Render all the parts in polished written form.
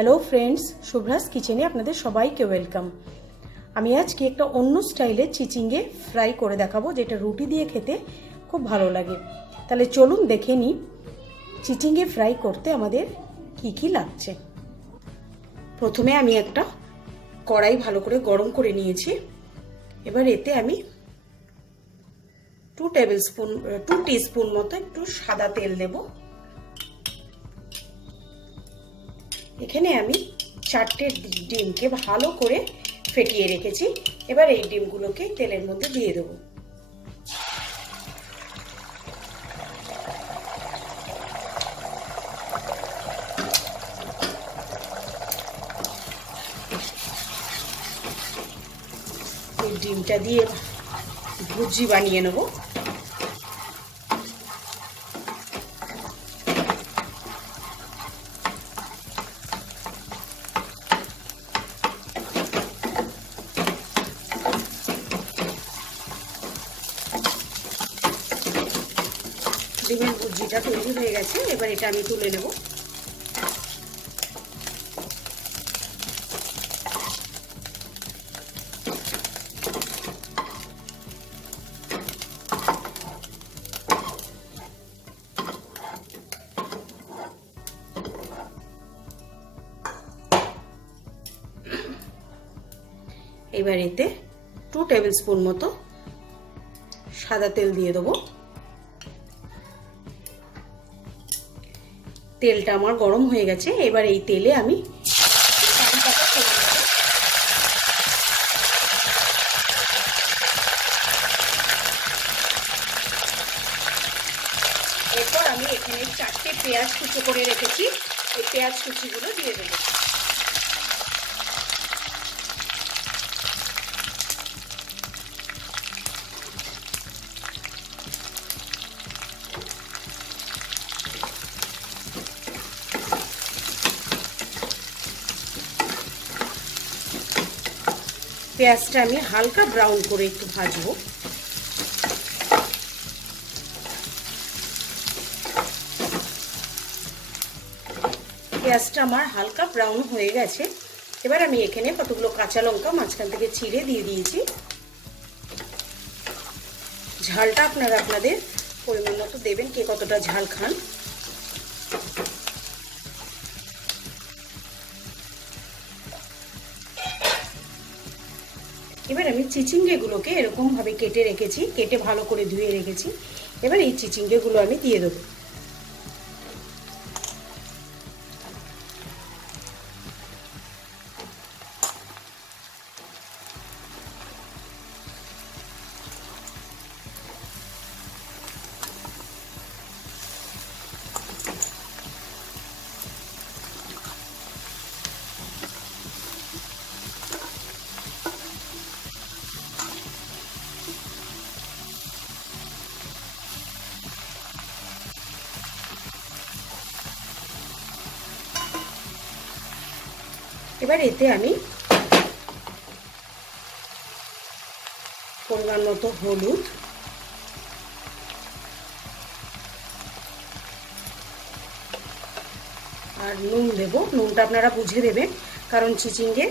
Hello friends, শুভ্রাস কিচেনে আপনাদের সবাইকে ওয়েলকাম। আমি আজকে একটা অন্য স্টাইলে চিচিঙ্গে ফ্রাই করে দেখাবো, যেটা রুটি দিয়ে খেতে খুব ভালো লাগে। তাহলে চলুন দেখে নিই চিচিঙ্গে ফ্রাই করতে আমাদের কি কি লাগছে। প্রথমে আমি একটা কড়াই ভালো করে গরম করে নিয়েছি। এবার এতে আমি 2 টিস্পুন মতো একটু সাদা তেল দেব। এখানে আমি 4টে ডিমকে ভালো করে ফেটিয়ে রেখেছি। এবার এই ডিমগুলোকে তেলের মধ্যে দিয়ে দেবো। এই ডিমটা দিয়ে ভুজি বানিয়ে নেব। ডিমের ভুজিটা তৈরি হয়ে গেছে। এবার এটা আমি তুলে নেব। এবার এতে 2 টেবিল স্পুন মতো সাদা তেল দিয়ে দেবো। তেলটা আমার গরম হয়ে গেছে। এবার এই তেলে আমি এরপর আমি এখানে 4টে পেঁয়াজ কুচো করে রেখেছি। এই পেঁয়াজ কুচিগুলো দিয়ে দেবো। পেঁয়াজটা আমি হালকা ব্রাউন করে একটু ভাজবো। পেঁয়াজটা আমার হালকা ব্রাউন হয়ে গেছে। এবার আমি এখানে কতগুলো কাঁচা লঙ্কা মাঝখান থেকে চিড়ে দিয়ে দিয়েছি। ঝালটা আপনারা আপনাদের পরিমাণ মতো দেবেন, কে কতটা ঝাল খান। এবার আমি চিচিঙ্গেগুলোকে এরকমভাবে কেটে রেখেছি, কেটে ভালো করে ধুয়ে রেখেছি। এবার এই চিচিঙ্গেগুলো আমি দিয়ে দেবো। এবার এতে আমি পরিমাণ মতো হলুদ, আর নুন দেব। নুনটা আপনারা বুঝে দেবেন, কারণ চিচিঙ্গে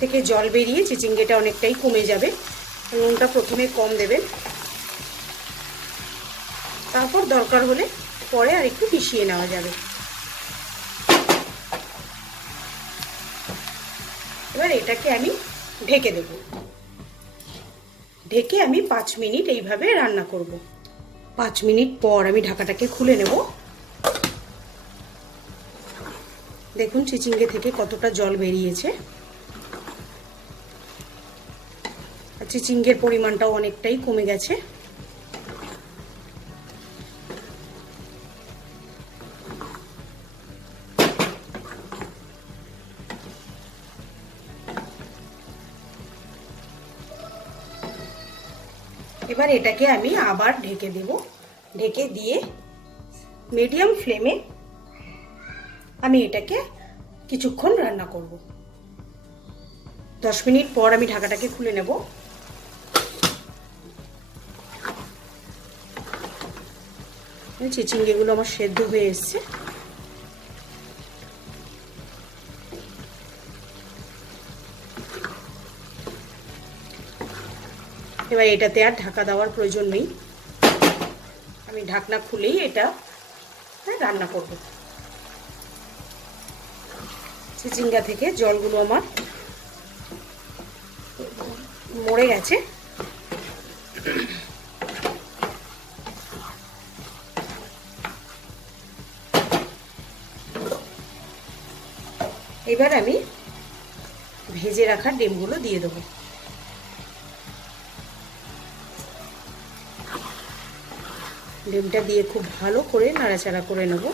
থেকে জল বেরিয়ে চিচিঙ্গেটা অনেকটাই কমে যাবে। নুনটা প্রথমে কম দেবেন, তারপর দরকার হলে পরে আর একটু মিশিয়ে নেওয়া যাবে। এবার এটাকে আমি ঢেকে দেব। ঢেকে আমি 5 মিনিট এইভাবে রান্না করব। 5 মিনিট পর আমি ঢাকাটাকে খুলে নেব। দেখুন চিচিঙ্গে থেকে কতটা জল বেরিয়েছে, আর চিচিঙ্গের পরিমাণটাও অনেকটাই কমে গেছে। এবার এটাকে আমি আবার ঢেকে দেব। ঢেকে দিয়ে মিডিয়াম ফ্লেমে আমি এটাকে কিছুক্ষণ রান্না করব। 10 মিনিট পর আমি ঢাকাটাকে খুলে নেব। চিচিঙ্গেগুলো আমার সেদ্ধ হয়ে এসছে। এবার এটাতে আর ঢাকা দেওয়ার প্রয়োজন নেই, আমি ঢাকনা খুলেই এটা রান্না করব। চিচিঙ্গা থেকে জলগুলো আমার মরে গেছে। এবার আমি ভেজে রাখা ডিমগুলো দিয়ে দেবো। ডিমটা দিয়ে খুব ভালো করে নাড়াচাড়া করে নেব।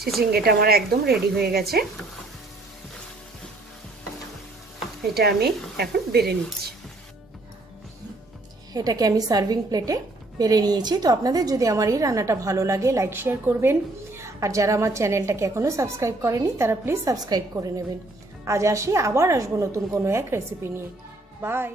চিচিঙ্গাটা আমার একদম রেডি হয়ে গেছে। এটা আমি এখন বেড়ে নিচ্ছি। এটাকে আমি সার্ভিং প্লেটে বেড়ে নিয়েছি। তো আপনাদের যদি আমার এই রান্নাটা ভালো লাগে লাইক শেয়ার করবেন, আর যারা আমার চ্যানেলটাকে এখনও সাবস্ক্রাইব করেনি তারা প্লিজ সাবস্ক্রাইব করে নেবেন। আজ আসি, আবার আসবো নতুন কোনো এক রেসিপি নিয়ে। বাই।